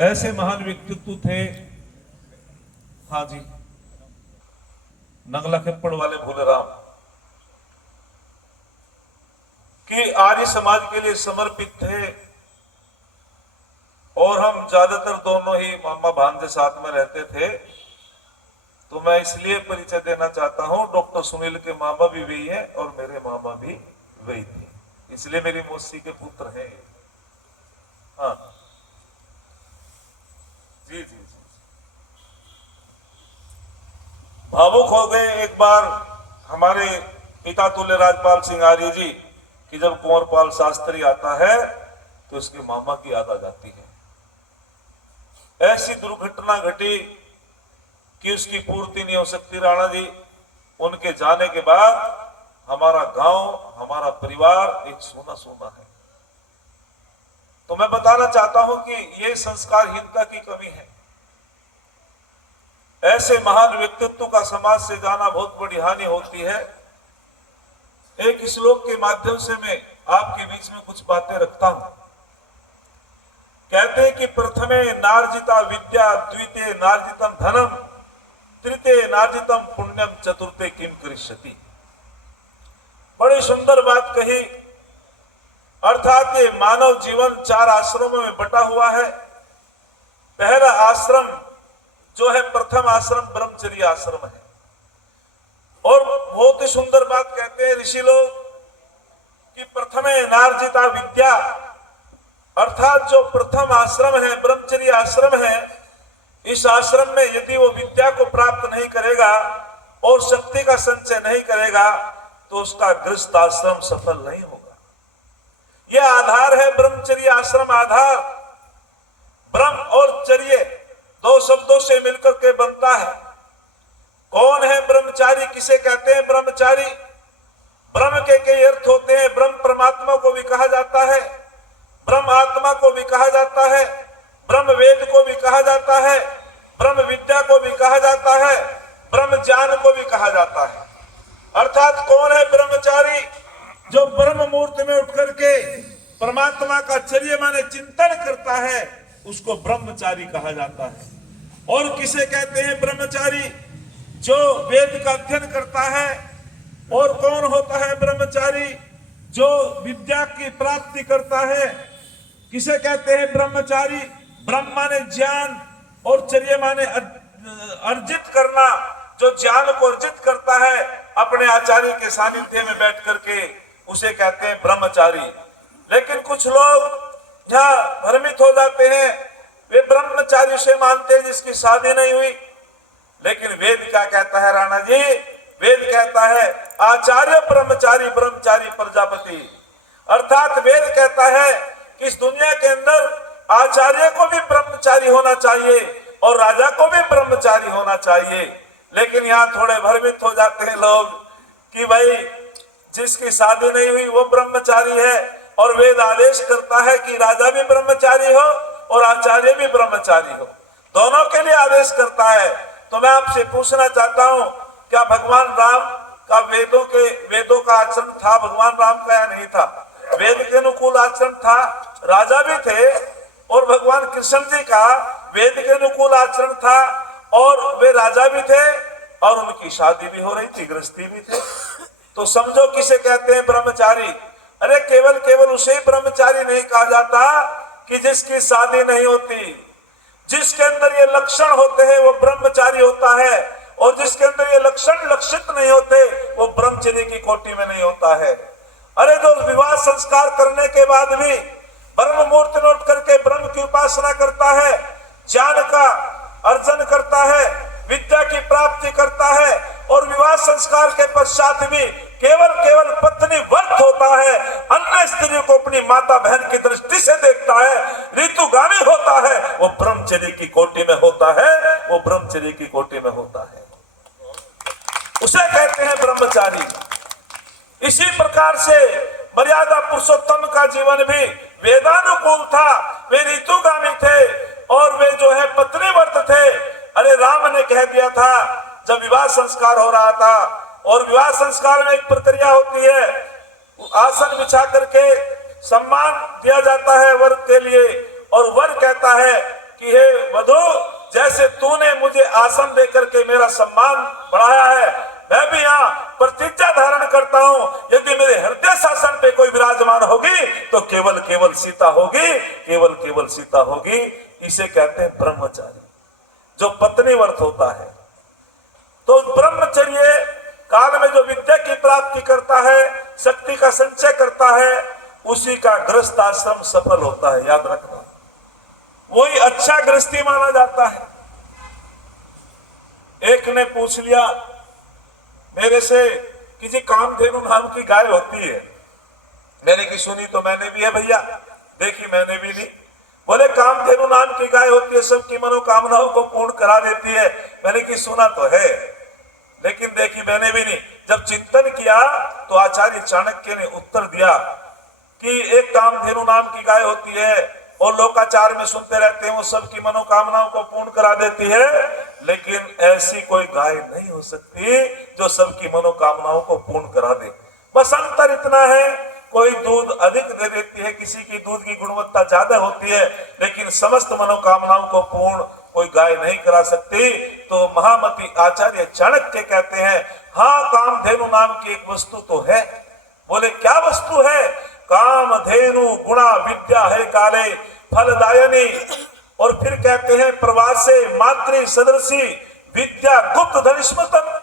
ऐसे महान व्यक्तित्व थे। हाँ जी, नगला खेपड़ वाले भोलेराम कि आर्य समाज के लिए समर्पित थे। और हम ज्यादातर दोनों ही मामा भांजे साथ में रहते थे, तो मैं इसलिए परिचय देना चाहता हूं। डॉक्टर सुनील के मामा भी वही है और मेरे मामा भी वही थे, इसलिए मेरी मौसी के पुत्र हैं। हाँ जी जी जी, भावुक हो गए एक बार हमारे पिता तुल्य राजपाल सिंह आर्य जी कि जब कुंवरपाल शास्त्री आता है तो इसके मामा की याद आ जाती है। ऐसी दुर्घटना घटी कि उसकी पूर्ति नहीं हो सकती। राणा जी, उनके जाने के बाद हमारा गांव, हमारा परिवार एक सोना सोना है। तो मैं बताना चाहता हूं कि यह संस्कारहीनता की कमी है। ऐसे महान व्यक्तित्व का समाज से जाना बहुत बड़ी हानि होती है। एक श्लोक के माध्यम से मैं आपके बीच में कुछ बातें रखता हूं। कहते हैं कि प्रथमे नार्जिता विद्या, द्वितीय नार्जितम धनम, तृतीय नार्जितम पुण्यम, चतुर्थे किम करिष्यति। बड़ी सुंदर बात कही। अर्थात ये मानव जीवन 4 आश्रमों में बटा हुआ है। पहला आश्रम जो है, प्रथम आश्रम ब्रह्मचर्य आश्रम है। और बहुत ही सुंदर बात कहते हैं ऋषि लोग कि प्रथमे नार्जिता विद्या, अर्थात जो प्रथम आश्रम है, ब्रह्मचर्य आश्रम है, इस आश्रम में यदि वो विद्या को प्राप्त नहीं करेगा और शक्ति का संचय नहीं करेगा तो उसका गृहस्थ आश्रम सफल नहीं होगा। यह आधार है ब्रह्मचर्य आश्रम। आधार ब्रह्म और चर्य 2 शब्दों से मिलकर के बनता है। कौन है ब्रह्मचारी, किसे कहते हैं ब्रह्मचारी? ब्रह्म के कई अर्थ होते हैं। ब्रह्म परमात्मा को भी कहा जाता है, ब्रह्म आत्मा को भी कहा जाता है, ब्रह्म वेद को भी कहा जाता है, ब्रह्म विद्या को भी कहा जाता है, ब्रह्म ज्ञान को भी कहा जाता है। अर्थात कौन है ब्रह्मचारी? जो ब्रह्म मुहूर्त में उठ करके परमात्मा का चर्य माने चिंतन करता है, उसको ब्रह्मचारी कहा जाता है। और किसे कहते हैं ब्रह्मचारी? जो वेद का अध्ययन करता है। और कौन होता है ब्रह्मचारी? जो विद्या की प्राप्ति करता है। किसे कहते हैं ब्रह्मचारी? ब्रह्म माने ज्ञान और चर्य माने अर्जित करना। जो ज्ञान को अर्जित करता है अपने आचार्य के सानिध्य में बैठ करके, उसे कहते हैं ब्रह्मचारी। लेकिन कुछ लोग यहाँ भ्रमित हो जाते हैं। वे ब्रह्मचारी से मानते हैं जिसकी शादी नहीं हुई। लेकिन वेद क्या कहता है राणा जी? वेद कहता है आचार्य ब्रह्मचारी, ब्रह्मचारी प्रजापति। अर्थात वेद कहता है कि इस दुनिया के अंदर आचार्य को भी ब्रह्मचारी होना चाहिए और राजा को भी ब्रह्मचारी होना चाहिए। लेकिन यहाँ थोड़े भ्रमित हो जाते हैं लोग कि भाई जिसकी शादी नहीं हुई वो ब्रह्मचारी है, और वेद आदेश करता है कि राजा भी ब्रह्मचारी हो और आचार्य भी ब्रह्मचारी हो, दोनों के लिए आदेश करता है। तो मैं आपसे पूछना चाहता हूँ, क्या भगवान राम का वेदों का आचरण था? भगवान राम का या नहीं था? वेद के अनुकूल आचरण था, राजा भी थे। और भगवान कृष्ण जी का वेद के अनुकूल आचरण था और वे राजा भी थे और उनकी शादी भी हो रही थी, गृहस्थी भी थे। तो समझो किसे कहते हैं ब्रह्मचारी। अरे केवल उसे ब्रह्मचारी नहीं कहा जाता कि जिसकी शादी नहीं होती। जिसके अंदर ये लक्षण होते हैं वो ब्रह्मचारी होता है, और जिसके अंदर ये लक्षण लक्षित नहीं होते वो ब्रह्मचर्य की कोटि में नहीं होता है। अरे जो विवाह संस्कार करने के बाद भी ब्रह्म मुहूर्त में उठ करके ब्रह्म की उपासना करता है, ज्ञान का अर्जन करता है, विद्या की प्राप्ति करता है, और विवाह संस्कार के पश्चात भी केवल पत्नी व्रत होता है, अन्य स्त्रियों को अपनी माता बहन की दृष्टि से देखता है, ऋतुगामी होता है, वो ब्रह्मचर्य की कोटि में होता है, वो ब्रह्मचर्य की कोटि में होता है, उसे कहते हैं ब्रह्मचारी। इसी प्रकार से मर्यादा पुरुषोत्तम का जीवन भी वेदानुकूल था। वे ऋतुगामी थे और वे जो है पत्नी व्रत थे। अरे राम ने कह दिया था जब विवाह संस्कार हो रहा था, और विवाह संस्कार में एक प्रक्रिया होती है, आसन बिछा करके सम्मान दिया जाता है वर के लिए, और वर कहता है कि हे वधू, जैसे तूने मुझे आसन देकर के मेरा सम्मान बढ़ाया है, मैं भी यहाँ प्रतिज्ञा धारण करता हूँ, यदि मेरे हृदय शासन पे कोई विराजमान होगी तो केवल केवल सीता होगी, केवल केवल सीता होगी। इसे कहते हैं ब्रह्मचारी, जो पत्नी व्रत होता है। तो ब्रह्मचर्य काल में जो विद्या की प्राप्ति करता है, शक्ति का संचय करता है, उसी का गृहस्थ आश्रम सफल होता है, याद रखना। वही अच्छा गृहस्थी माना जाता है। एक ने पूछ लिया मेरे से कि जी कामधेनु नाम की गाय होती है। मैंने की सुनी तो मैंने भी है भैया, देखी मैंने भी नहीं। बोले कामधेनु नाम की गाय होती है, सबकी मनोकामनाओं को पूर्ण करा देती है। मैंने की सुना तो है, लेकिन देखी मैंने भी नहीं। जब चिंतन किया तो आचार्य चाणक्य ने उत्तर दिया कि एक कामधेनु नाम की गाय होती है और लोकाचार में सुनते रहते हैं वो सबकी मनोकामनाओं को पूर्ण करा देती है, लेकिन ऐसी कोई गाय नहीं हो सकती जो सबकी मनोकामनाओं को पूर्ण करा दे। बस अंतर इतना है, कोई दूध अधिक दे देती है, किसी की दूध की गुणवत्ता ज्यादा होती है, लेकिन समस्त मनोकामनाओं को पूर्ण कोई गाय नहीं करा सकती। तो महामती आचार्य चाणक्य कहते हैं, हाँ कामधेनु नाम की एक वस्तु तो है। बोले क्या वस्तु है? कामधेनु गुणा विद्या है काले फलदायनी। और फिर कहते हैं प्रवासे मातृ सदृशी विद्या गुप्त धनिष्मतम।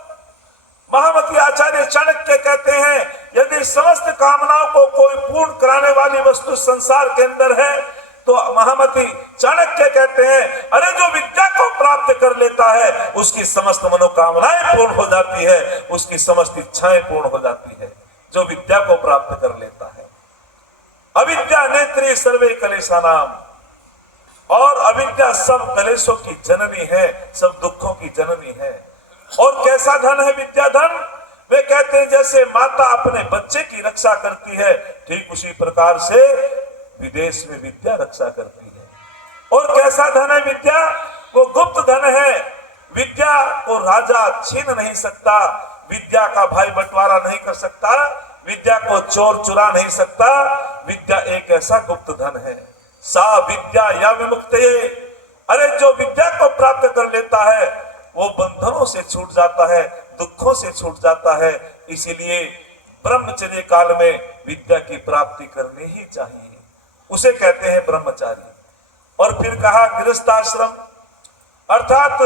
महामती आचार्य चाणक्य कहते हैं यदि समस्त कामनाओं को कोई पूर्ण कराने वाली वस्तु संसार के अंदर है तो महामती चाणक्य कहते हैं अरे जो विद्या को प्राप्त कर लेता है उसकी समस्त मनोकामनाएं पूर्ण हो जाती है, उसकी समस्त इच्छाएं पूर्ण हो जाती है, जो विद्या को प्राप्त कर लेता है। अविद्या नेत्री सर्वे कलेशा नाम, और अविद्या सब कलेशों की जननी है, सब दुखों की जननी है। और कैसा धन है विद्या धन? वे कहते हैं जैसे माता अपने बच्चे की रक्षा करती है, ठीक उसी प्रकार से विदेश में विद्या रक्षा करती है। और कैसा धन है विद्या? वो गुप्त धन है। विद्या को राजा छीन नहीं सकता, विद्या का भाई बंटवारा नहीं कर सकता, विद्या को चोर चुरा नहीं सकता। विद्या एक ऐसा गुप्त धन है। सा विद्या या विमुक्ते, अरे जो विद्या को प्राप्त कर लेता है वो बंधनों से छूट जाता है, दुखों से छूट जाता है। इसीलिए ब्रह्मचर्य काल में विद्या की प्राप्ति करनी ही चाहिए, उसे कहते हैं ब्रह्मचारी। और फिर कहा गृहस्थाश्रम, अर्थात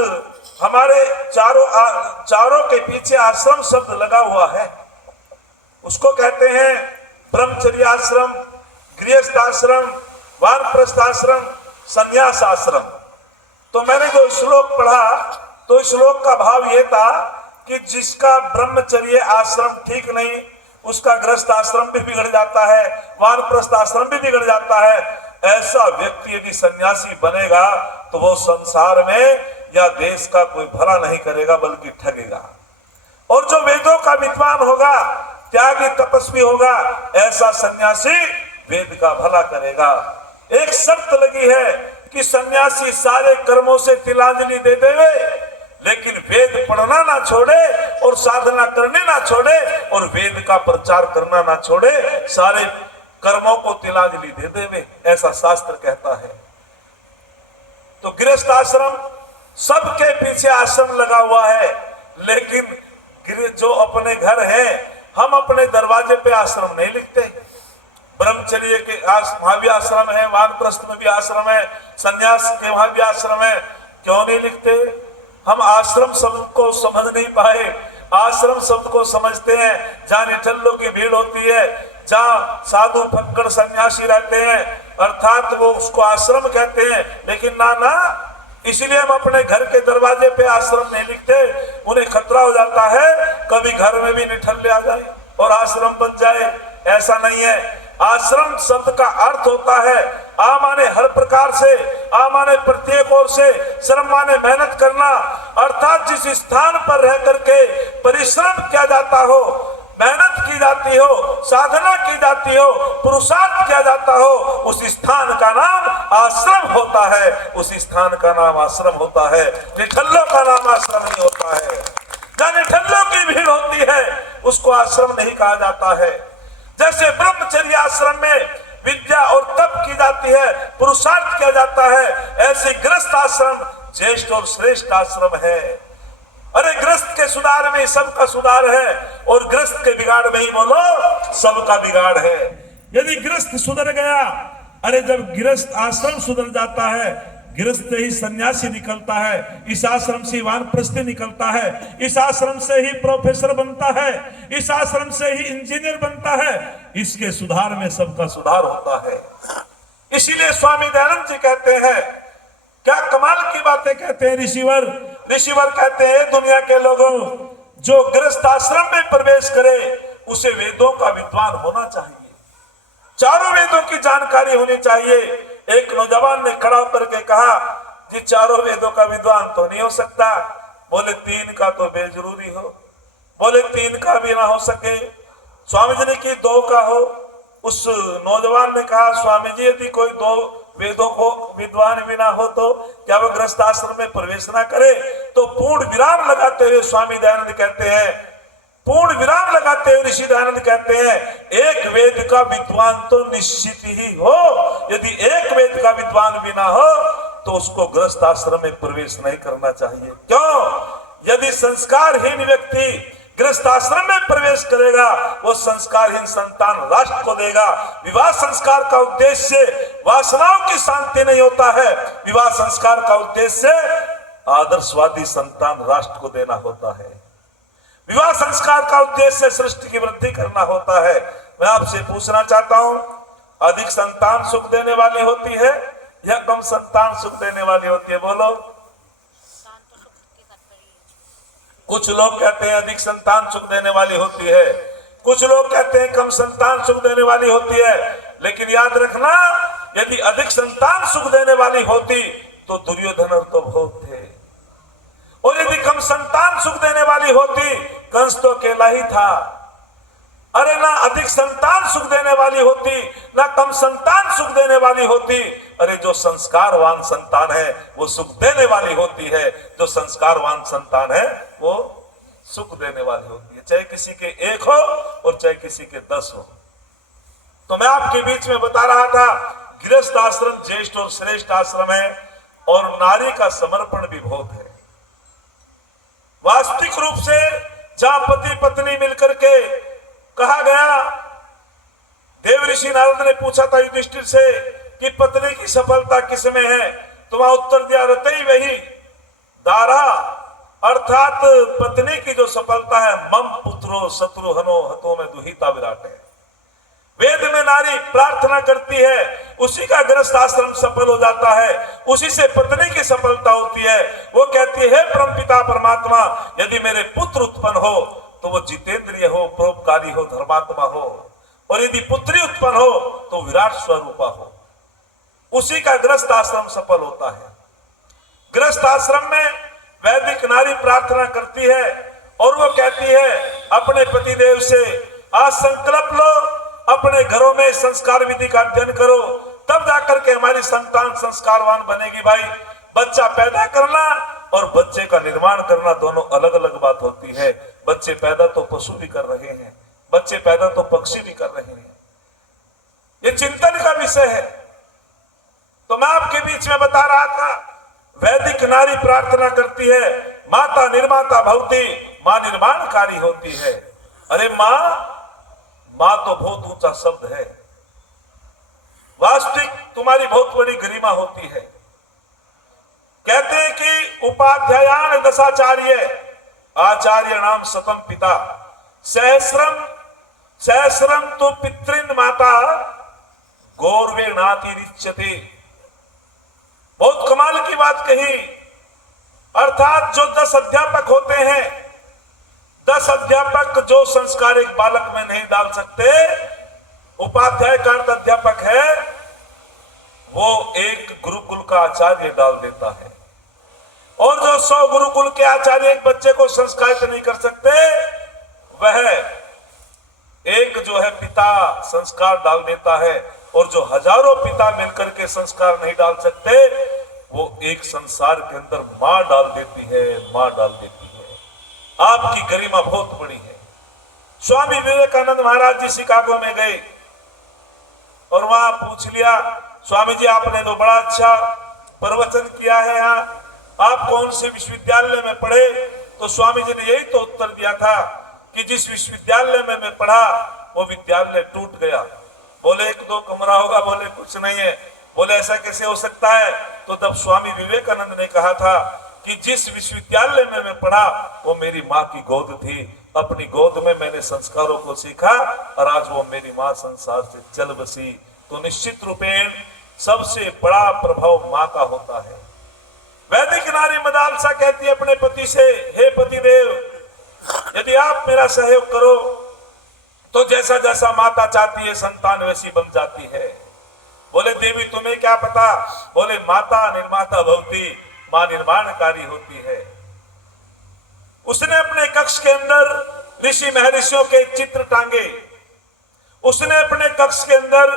हमारे चारों के पीछे आश्रम शब्द लगा हुआ है, उसको कहते हैं ब्रह्मचर्य आश्रम, गृहस्थाश्रम, वानप्रस्थाश्रम, संन्यास आश्रम। तो मैंने जो श्लोक पढ़ा तो श्लोक का भाव यह था कि जिसका ब्रह्मचर्य आश्रम ठीक नहीं उसका गृहस्थ आश्रम भी बिगड़ जाता है, वानप्रस्थ आश्रम भी बिगड़ जाता है। ऐसा व्यक्ति यदि सन्यासी बनेगा तो वो संसार में या देश का कोई भला नहीं करेगा बल्कि ठगेगा। और जो वेदों का विद्वान होगा, त्यागी तपस्वी होगा, ऐसा सन्यासी वेद का भला करेगा। एक शर्त लगी है कि सन्यासी सारे कर्मों से तिलांजलि दे देवे, लेकिन वेद पढ़ना ना छोड़े और साधना करनी ना छोड़े और वेद का प्रचार करना ना छोड़े, सारे कर्मों को तिलांजलि दे देवे, ऐसा शास्त्र कहता है। तो गृहस्थ आश्रम सबके पीछे आश्रम लगा हुआ है, लेकिन जो अपने घर है हम अपने दरवाजे पे आश्रम नहीं लिखते। ब्रह्मचर्य के वहां भी आश्रम है, वानप्रस्थ में भी आश्रम है, संन्यास के वहां भी आश्रम है, क्यों नहीं लिखते? हम आश्रम शब्द को समझ नहीं पाए। आश्रम शब्द को समझते हैं जहाँ निठल्लों की भीड़ होती है, जहाँ साधु फक्कड़ सन्यासी रहते हैं, अर्थात वो उसको आश्रम कहते हैं। लेकिन ना, इसलिए हम अपने घर के दरवाजे पे आश्रम नहीं लिखते। उन्हें खतरा हो जाता है कभी घर में भी निठल्ले आ जाए और आश्रम बन जाए, ऐसा नहीं है। आश्रम शब्द का अर्थ होता है आ माने हर प्रकार से, आ माने प्रत्येक ओर से, श्रम माने मेहनत करना, अर्थात जिस स्थान पर रह करके परिश्रम किया जाता हो, मेहनत की जाती हो, साधना की जाती हो, पुरुषार्थ किया जाता हो, उस स्थान का नाम आश्रम होता है। उस स्थान का नाम आश्रम होता है, निठल्लों का नाम आश्रम नहीं होता है। जहाँ निठल्लों की भीड़ होती है उसको आश्रम नहीं कहा जाता है। जैसे ब्रह्मचर्य आश्रम में विद्या और तप की जाती है, पुरुषार्थ किया जाता है, ऐसे गृहस्थ गृहस्थ आश्रम ज्येष्ठ और श्रेष्ठ आश्रम है। अरे गृहस्थ के सुधार में सबका सुधार है और गृहस्थ के बिगाड़ में ही बोलो सबका बिगाड़ है। यदि गृहस्थ सुधर गया, अरे जब गृहस्थ आश्रम सुधर जाता है, गृहस्थ से ही सन्यासी निकलता है, इस आश्रम से वानप्रस्थी निकलता है, इस आश्रम से ही प्रोफेसर बनता है, इस आश्रम से ही इंजीनियर बनता है, इसके सुधार में सबका सुधार होता है। इसीलिए स्वामी दयानंद जी कहते हैं, क्या कमाल की बातें कहते हैं ऋषिवर। ऋषिवर कहते हैं, दुनिया के लोगों, जो गृहस्थ आश्रम में प्रवेश करे उसे वेदों का विद्वान होना चाहिए, चारों वेदों की जानकारी होनी चाहिए। एक नौजवान ने खड़ा होकर के कहा, जी चारों वेदों का विद्वान तो नहीं हो सकता। बोले 3 का तो बेजरूरी हो। बोले 3 का भी ना हो सके, स्वामी जी ने की 2 का हो। उस नौजवान ने कहा, स्वामी जी यदि कोई 2 वेदों को विद्वान भी ना हो तो क्या वह गृहस्थ आश्रम में प्रवेश ना करे। तो पूर्ण विराम लगाते हुए स्वामी दयानंद कहते हैं, पूर्ण विराम लगाते हुए ऋषि दयानंद कहते हैं, एक वेद का विद्वान तो निश्चित ही हो। यदि एक वेद का विद्वान भी ना हो तो उसको गृहस्थ आश्रम में प्रवेश नहीं करना चाहिए। क्यों? यदि संस्कारहीन व्यक्ति गृहस्थ आश्रम में प्रवेश करेगा, वो संस्कारहीन संतान राष्ट्र को देगा। विवाह संस्कार का उद्देश्य वासनाओं की शांति नहीं होता है, विवाह संस्कार का उद्देश्य आदर्शवादी संतान राष्ट्र को देना होता है। विवाह संस्कार का उद्देश्य सृष्टि की वृद्धि करना होता है। मैं आपसे पूछना चाहता हूं, अधिक संतान सुख देने वाली होती है या कम संतान सुख देने वाली होती है? बोलो। कुछ लोग कहते हैं अधिक संतान सुख देने वाली होती है, कुछ लोग कहते हैं कम संतान सुख देने वाली होती है। लेकिन याद रखना, यदि अधिक संतान सुख देने वाली होती तो दुर्योधन और तो बहुत थे, और यदि कम संतान सुख देने वाली होती कंस तो अकेला ही था। अरे ना अधिक संतान सुख देने वाली होती, ना कम संतान सुख देने वाली होती। अरे जो संस्कारवान संतान है वो सुख देने वाली होती है, जो संस्कारवान संतान है वो सुख देने वाली होती है, चाहे किसी के 1 हो और चाहे किसी के 10 हो। तो मैं आपके बीच में बता रहा था, गृहस्थ आश्रम ज्येष्ठ और श्रेष्ठ आश्रम है और नारी का समर्पण भी बहुत है। वास्तविक रूप से जहां पति पत्नी मिलकर के कहा गया, देव ऋषि नारद ने पूछा था युधिष्ठिर से कि पत्नी की सफलता किसमें है, तो वहां उत्तर दिया, रतई वही दारा, अर्थात पत्नी की जो सफलता है, मम पुत्रो शत्रुहनो हतो में दुहिता विराट है। वेद में नारी प्रार्थना करती है, उसी का गृहस्थ आश्रम सफल हो जाता है, उसी से पत्नी की सफलता होती है। वो कहती है, परमपिता परमात्मा, यदि मेरे पुत्र उत्पन्न हो तो वो जितेंद्रिय हो, परोपकारी हो, धर्मात्मा हो, और यदि पुत्री उत्पन्न हो तो विराट स्वरूपा हो। उसी का गृहस्थ आश्रम सफल होता है। गृहस्थ आश्रम में वैदिक नारी प्रार्थना करती है और वो कहती है अपने पतिदेव से, आज संकल्प लो, अपने घरों में संस्कार विधि का अध्ययन करो, तब जाकर के हमारी संतान संस्कारवान बनेगी। भाई, बच्चा पैदा करना और बच्चे का निर्माण करना दोनों अलग अलग बात होती है। बच्चे पैदा तो पशु भी कर रहे हैं, बच्चे पैदा तो पक्षी भी कर रहे हैं, ये चिंतन का विषय है। तो मैं आपके बीच में बता रहा था, वैदिक नारी प्रार्थना करती है, माता निर्माता भवती, मां निर्माणकारी होती है। अरे मां तो बहुत ऊंचा शब्द है, वास्तविक तुम्हारी बहुत बड़ी गरिमा होती है। कहते हैं कि उपाध्यायान दशाचार्य आचार्य नाम सतम पिता, सहस्रम तो पितृन माता गौरवे नाति रिच्यते। बहुत कमाल की बात कही। अर्थात जो 10 अध्यापक होते हैं, 10 अध्यापक जो संस्कार एक बालक में नहीं डाल सकते, उपाध्याय का अर्थ अध्यापक है, वो एक गुरुकुल का आचार्य डाल देता है। और जो 100 गुरुकुल के आचार्य एक बच्चे को संस्कारित नहीं कर सकते, वह एक जो है पिता संस्कार डाल देता है। और जो हजारों पिता मिलकर के संस्कार नहीं डाल सकते, वो एक संसार के अंदर मां डाल देती है, मां डाल देती है। आपकी गरिमा बहुत बड़ी है। स्वामी विवेकानंद महाराज जी शिकागो में गए और वहां पूछ लिया, स्वामी जी आपने तो बड़ा अच्छा प्रवचन किया है, कौन से विश्वविद्यालय में पढ़े, तो स्वामी जी ने यही तो उत्तर दिया था कि जिस विश्वविद्यालय में मैं पढ़ा वो विद्यालय टूट गया। बोले एक दो कमरा होगा, बोले कुछ नहीं है। बोले ऐसा कैसे हो सकता है? तो तब स्वामी विवेकानंद ने कहा था कि जिस विश्वविद्यालय में मैं पढ़ा वो मेरी माँ की गोद थी, अपनी गोद में मैंने संस्कारों को सीखा और आज वो मेरी माँ संसार से चल बसी। तो निश्चित रूपेण सबसे बड़ा प्रभाव माँ का होता है। वैदिक नारी मदालसा कहती है अपने पति से, हे पतिदेव, यदि आप मेरा सहयोग करो तो जैसा जैसा माता चाहती है संतान वैसी बन जाती है। बोले देवी तुम्हें क्या पता? बोले माता निर्माता भवती, मां निर्माणकारी होती है। उसने अपने कक्ष के अंदर ऋषि महर्षियों के चित्र टांगे, उसने अपने कक्ष के अंदर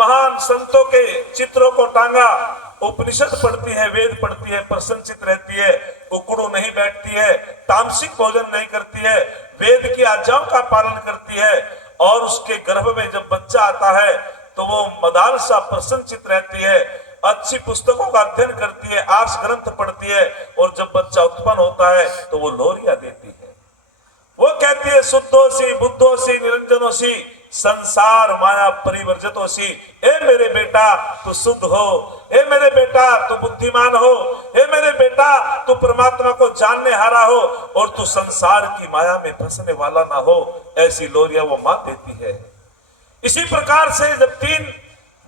महान संतों के चित्रों को टांगा। उपनिषद पढ़ती है, वेद पढ़ती है, प्रसन्नचित रहती है, उकड़ू नहीं बैठती है, तामसिक भोजन नहीं करती है, वेद की आज्ञाओं का पालन करती है और उसके गर्भ में जब बच्चा आता है तो वो मदालसा प्रसन्नचित रहती है, अच्छी पुस्तकों का अध्ययन करती है, आर्ष ग्रंथ पढ़ती है और जब बच्चा उत्पन्न होता है तो वो लोरिया देती है। वो कहती है शुद्धोसी बुद्धोसी निरंजनोसी संसार माया परिवर्जितोसी। ए मेरे बेटा तू शुद्ध हो, ए मेरे बेटा तू बुद्धिमान हो, ए मेरे बेटा तू परमात्मा को जानने हारा हो और तू संसार की माया में फंसने वाला ना हो। ऐसी लोरिया वो माँ देती है। इसी प्रकार से जब 3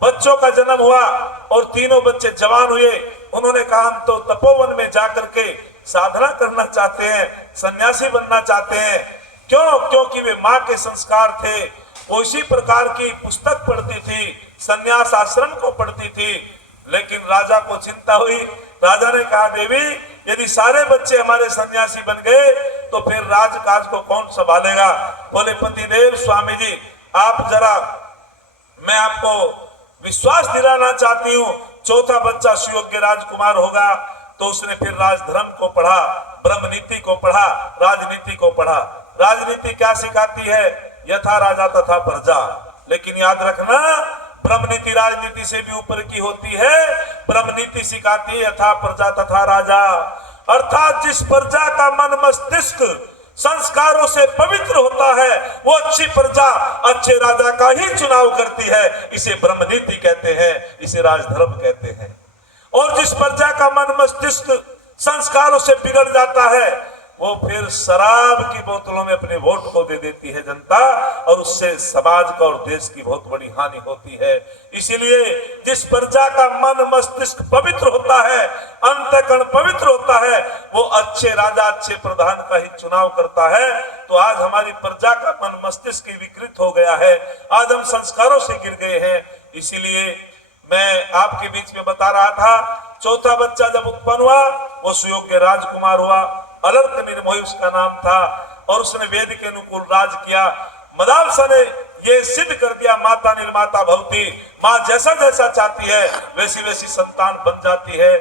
बच्चों का जन्म हुआ और तीनों बच्चे जवान हुए, उन्होंने कहा हम तो तपोवन में जाकर के साधना करना चाहते हैं, सन्यासी बनना चाहते हैं। क्यों? क्योंकि वे माँ के संस्कार थे। वो इसी प्रकार की पुस्तक पढ़ती थी, सन्यास आश्रम को पढ़ती थी। लेकिन राजा को चिंता हुई। राजा ने कहा देवी यदि सारे बच्चे हमारे सन्यासी बन गए तो फिर राजकाज को कौन संभालेगा? बोले पतिदेव स्वामी जी आप जरा, मैं आपको विश्वास दिलाना चाहती हूँ, चौथा बच्चा सुयोग्य राजकुमार होगा। तो उसने फिर राजधर्म को पढ़ा, ब्रह्म नीति को पढ़ा, राजनीति को पढ़ा। राजनीति क्या सिखाती है? यथा राजा तथा प्रजा। लेकिन याद रखना ब्रह्म नीति राजनीति से भी ऊपर की होती है। ब्रह्म नीति सिखाती है यथा प्रजा तथा राजा, अर्थात जिस प्रजा का मन मस्तिष्क संस्कारों से पवित्र होता है वो अच्छी प्रजा अच्छे राजा का ही चुनाव करती है। इसे ब्रह्म नीति कहते हैं, इसे राजधर्म कहते हैं। और जिस प्रजा का मन मस्तिष्क संस्कारों से बिगड़ जाता है वो फिर शराब की बोतलों में अपने वोट को दे देती है जनता, और उससे समाज का और देश की बहुत बड़ी हानि होती है। इसीलिए जिस प्रजा का मन मस्तिष्क पवित्र होता है, अंतःकरण पवित्र होता है, वो अच्छे राजा अच्छे प्रधान का ही चुनाव करता है। तो आज हमारी प्रजा का मन मस्तिष्क विकृत हो गया है, आज हम संस्कारों से गिर गए हैं। इसीलिए मैं आपके बीच में बता रहा था, चौथा बच्चा जब उत्पन्न हुआ वो सुयोग्य राजकुमार हुआ, अलर्क निर्मोही उसका नाम था, और उसने वेद के अनुकूल राज किया। मदालसा ने ये सिद्ध कर दिया माता निर्माता भवती, माँ जैसा जैसा चाहती है वैसी वैसी संतान बन जाती है।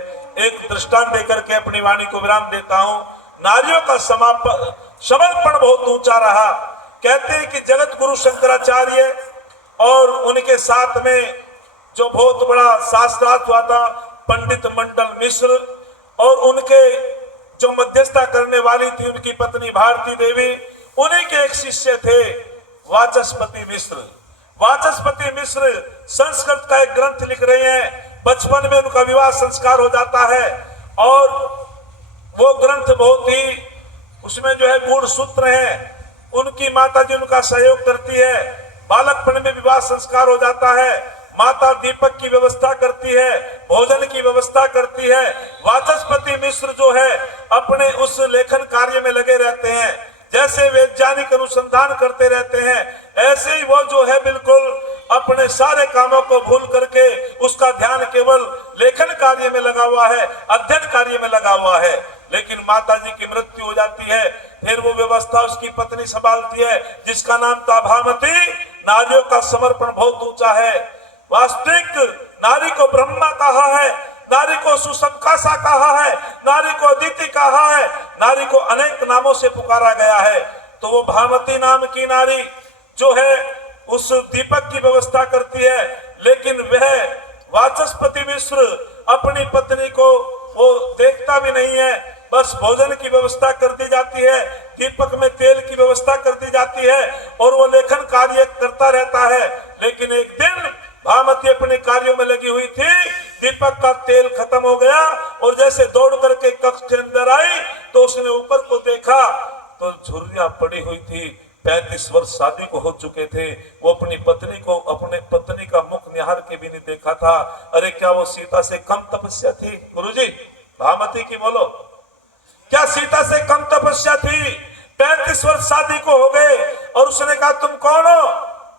एक दृष्टांत देकर के अपनी वाणी को विराम देता हूँ। नारियों का समर्पण बहुत ऊंचा रहा। कहते हैं कि जगत गुरु शंकराचार्य और उनके साथ में जो बहुत बड़ा शास्त्रार्थ हुआ था पंडित मंडल मिश्र, और उनके जो मध्यस्थता करने वाली थी उनकी पत्नी भारती देवी, उन्हीं के एक शिष्य थे वाचस्पति मिश्र। वाचस्पति मिश्र संस्कृत का एक ग्रंथ लिख रहे हैं। बचपन में उनका विवाह संस्कार हो जाता है और वो ग्रंथ बहुत ही उसमें जो है गूढ़ सूत्र है। उनकी माता जी उनका सहयोग करती है। बालकपन में विवाह संस्कार हो जाता है। माता दीपक की व्यवस्था करती है, भोजन की व्यवस्था करती है। वाचस्पति मिश्र जो है अपने उस लेखन कार्य में लगे रहते हैं। जैसे वैज्ञानिक अनुसंधान करते रहते हैं, ऐसे ही वो जो है बिल्कुल अपने सारे कामों को भूल करके उसका ध्यान केवल लेखन कार्य में लगा हुआ है, अध्ययन कार्य में लगा हुआ है। लेकिन माता जी की मृत्यु हो जाती है, फिर वो व्यवस्था उसकी पत्नी संभालती है जिसका नाम था भामती। नारियों का समर्पण बहुत ऊंचा है। वास्तविक नारी को ब्रह्मा कहा है, नारी को सुसंकाशा कहा है, नारी को अदिति कहा है, नारी को अनेक नामों से पुकारा गया है। तो वो भामती नाम की नारी जो है उस दीपक की व्यवस्था करती है। लेकिन वह वाचस्पति मिश्र अपनी पत्नी को वो देखता भी नहीं है। बस भोजन की व्यवस्था कर दी जाती है, दीपक में तेल की व्यवस्था कर दी जाती है और वो लेखन कार्य करता रहता है। लेकिन एक दिन भामती अपने कार्यों में लगी हुई थी, दीपक का तेल खत्म हो गया और जैसे दौड़ करके कक्ष के अंदर आई तो उसने ऊपर को देखा तो झुर्रियां पड़ी हुई थी। 35 वर्ष शादी को हो चुके थे। वो अपनी पत्नी का मुख निहार के भी नहीं देखा था। अरे क्या वो सीता से कम तपस्या थी? गुरुजी भामती की बोलो, क्या सीता से कम तपस्या थी? 35 वर्ष शादी को हो गए और उसने कहा तुम कौन हो?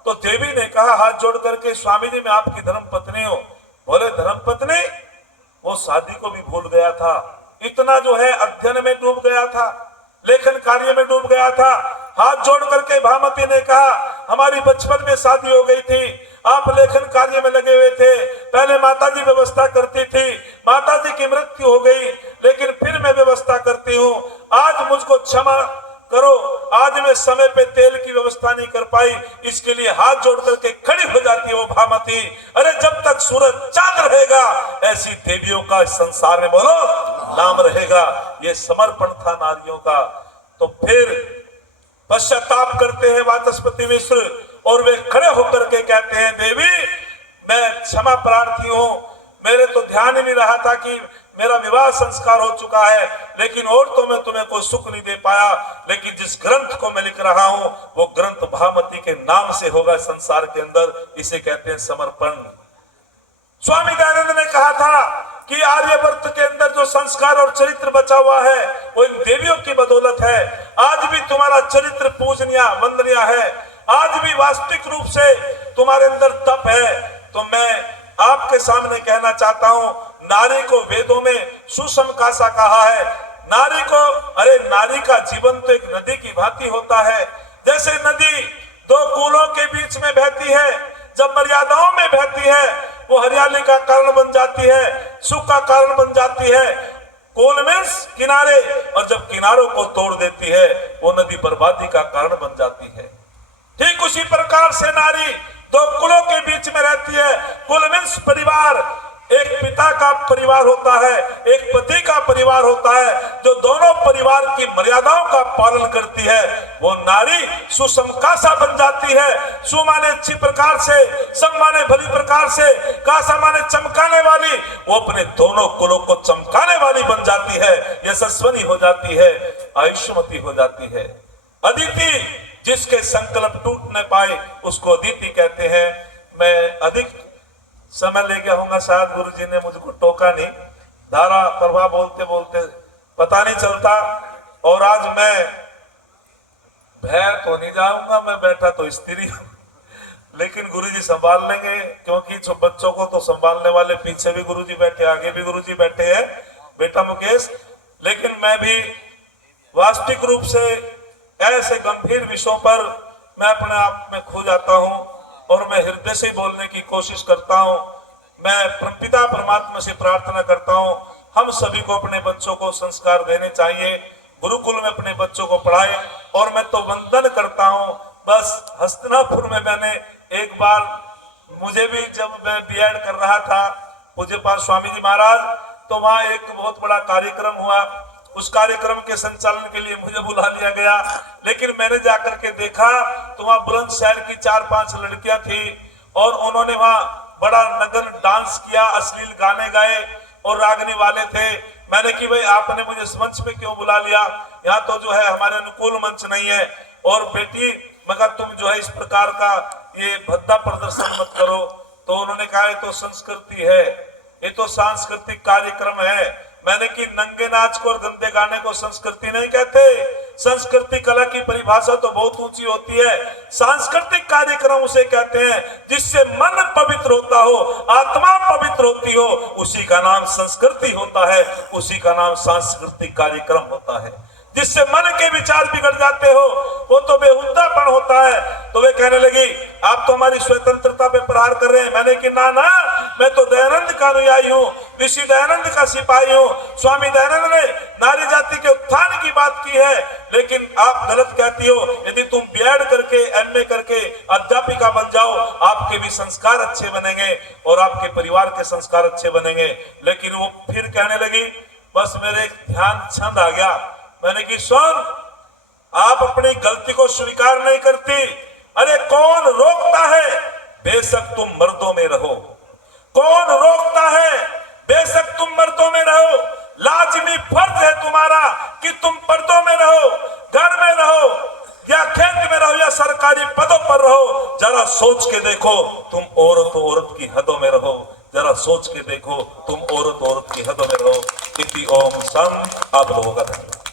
तो देवी ने कहा हाथ जोड़ करके, स्वामी जी मैं आपकी धर्म पत्नी हूं। बोले धर्म पत्नी? वो शादी को भी भूल गया था, इतना जो है अध्ययन में डूब गया था, लेखन कार्य में डूब गया था। हाथ जोड़ करके भामती ने कहा हमारी बचपन में शादी हो गई थी, आप लेखन कार्य में लगे हुए थे, पहले माताजी व्यवस्था करती थी, माताजी की मृत्यु हो गई, लेकिन फिर मैं व्यवस्था करती हूँ, आज मुझको क्षमा करो, आज मैं समय पे तेल की व्यवस्था नहीं कर पाई, इसके लिए हाथ जोड़ करके खड़ी हो जाती है वो भामती। अरे जब तक सूरज चांद रहेगा ऐसी देवियों का इस संसार में बोलो नाम रहेगा। ये समर्पण था नारियों का। तो फिर पश्चाताप करते हैं वाचस्पति मिश्र और वे खड़े होकर के कहते हैं देवी मैं क्षमा प्रार्थी हूँ, मेरे तो ध्यान ही नहीं रहा था कि मेरा विवाह संस्कार हो चुका है, लेकिन और तो मैं तुम्हें कोई सुख नहीं दे पाया, लेकिन जिस ग्रंथ को मैं लिख रहा हूं वो ग्रंथ भामती के नाम से होगा संसार के अंदर, इसे कहते हैं समर्पण। स्वामी दयानंद ने कहा था कि आर्यवर्त के अंदर जो संस्कार और चरित्र बचा हुआ है वो इन देवियों की बदौलत है। आज भी तुम्हारा चरित्र पूजनीय वंदनीय है, आज भी वास्तविक रूप से तुम्हारे अंदर तप है। तो मैं आपके सामने कहना चाहता हूं, नारी को वेदों में सुसमकासा कहा है। नारी को, अरे नारी का जीवन तो एक नदी की भांति होता है। जैसे नदी दो कूलों के बीच में बहती है, जब मर्यादाओं में बहती है वो हरियाली का कारण बन जाती है, सुख का कारण बन जाती है। कूल मीन्स किनारे, और जब किनारों को तोड़ देती है वो नदी बर्बादी का कारण बन जाती है। ठीक उसी प्रकार से नारी दो कुलों के बीच में रहती है। कुल मीन्स परिवार, एक पिता का परिवार होता है, एक पति का परिवार होता है, जो दोनों परिवार की मर्यादाओं का पालन करती है वो नारी सुसमकासा बन जाती है। सु माने अच्छी प्रकार से, सम माने भली प्रकार से, कासा माने चमकाने वाली, वो अपने दोनों कुलों को चमकाने वाली बन जाती है, यशस्वनी हो जाती है, आयुष्मती हो जाती है। अदिति, जिसके संकल्प टूट न पाए उसको अदिति कहते हैं। मैं अधिक समय ले गया होगा, शायद गुरुजी ने मुझको टोका नहीं, धारा प्रवाह बोलते बोलते पता नहीं चलता। और आज मैं भय तो नहीं जाऊंगा, मैं बैठा तो स्त्री हूं, लेकिन गुरुजी संभाल लेंगे, क्योंकि जो बच्चों को तो संभालने वाले पीछे भी गुरुजी बैठे, आगे भी गुरुजी बैठे हैं बेटा मुकेश। लेकिन मैं भी वास्तविक रूप से ऐसे गंभीर विषयों पर मैं अपने आप में खो जाता हूं और मैं हृदय से बोलने की कोशिश करता हूं। मैं पिता परमात्मा से प्रार्थना करता हूं हम सभी को अपने बच्चों को संस्कार देने चाहिए, गुरुकुल में अपने बच्चों को पढ़ाए। और मैं तो वंदन करता हूं, बस हस्तिनापुर में मैंने एक बार, मुझे भी जब मैं बीएड कर रहा था पूज्य पाद स्वामी जी महाराज, तो वहां एक बहुत बड़ा कार्यक्रम हुआ। उस कार्यक्रम के संचालन के लिए मुझे बुला लिया गया, लेकिन मैंने जाकर के देखा तो वहां बुलंदशहर की 4-5 लड़कियां थी और उन्होंने वहां बड़ा नगन डांस किया, अश्लील गाने गाए और रागनी वाले थे। मैंने कि भाई आपने मुझे इस मंच पे क्यों बुला लिया, यहाँ तो जो है हमारे अनुकूल मंच नहीं है। और बेटी मगर तुम जो है इस प्रकार का ये भद्दा प्रदर्शन मत करो। तो उन्होंने कहा ये तो संस्कृति है, ये तो सांस्कृतिक कार्यक्रम है। मैंने कि नंगे नाच को और गंदे गाने को संस्कृति नहीं कहते। संस्कृति कला की परिभाषा तो बहुत ऊंची होती है। सांस्कृतिक कार्यक्रम उसे कहते हैं जिससे मन पवित्र होता हो, आत्मा पवित्र होती हो, उसी का नाम संस्कृति होता है, उसी का नाम सांस्कृतिक कार्यक्रम होता है। जिससे मन के विचार बिगड़ जाते हो वो तो बेहुदापन होता है। तो वे कहने लगी आप तो हमारी स्वतंत्रता पे प्रहार कर रहे हैं। मैंने कि ना ना, मैं तो दयानंद का अनुयायी हूँ, ऋषि दयानंद का सिपाही हूँ। स्वामी दयानंद ने नारी जाति के उत्थान की बात की है, लेकिन आप गलत कहती हो। यदि तुम बीएड करके एमए करके अध्यापिका बन जाओ, आपके भी संस्कार अच्छे बनेंगे और आपके परिवार के संस्कार अच्छे बनेंगे। लेकिन वो फिर कहने लगी बस मेरे एक ध्यान छंद आ गया, मैंने कि सुन, आप अपनी गलती को स्वीकार नहीं करती, अरे कौन रोकता है, बेशक तुम मर्दों में रहो, कौन रोकता है, बेशक तुम मर्दों में रहो, लाजमी फर्ज है तुम्हारा कि तुम पर्दों में रहो, घर में रहो या खेत में रहो या सरकारी पदों पर रहो, जरा सोच के देखो तुम औरत की हदों में रहो, जरा सोच के देखो तुम औरत की हदों में रहो। इति ओम सम। आप लोगों का धन्यवाद।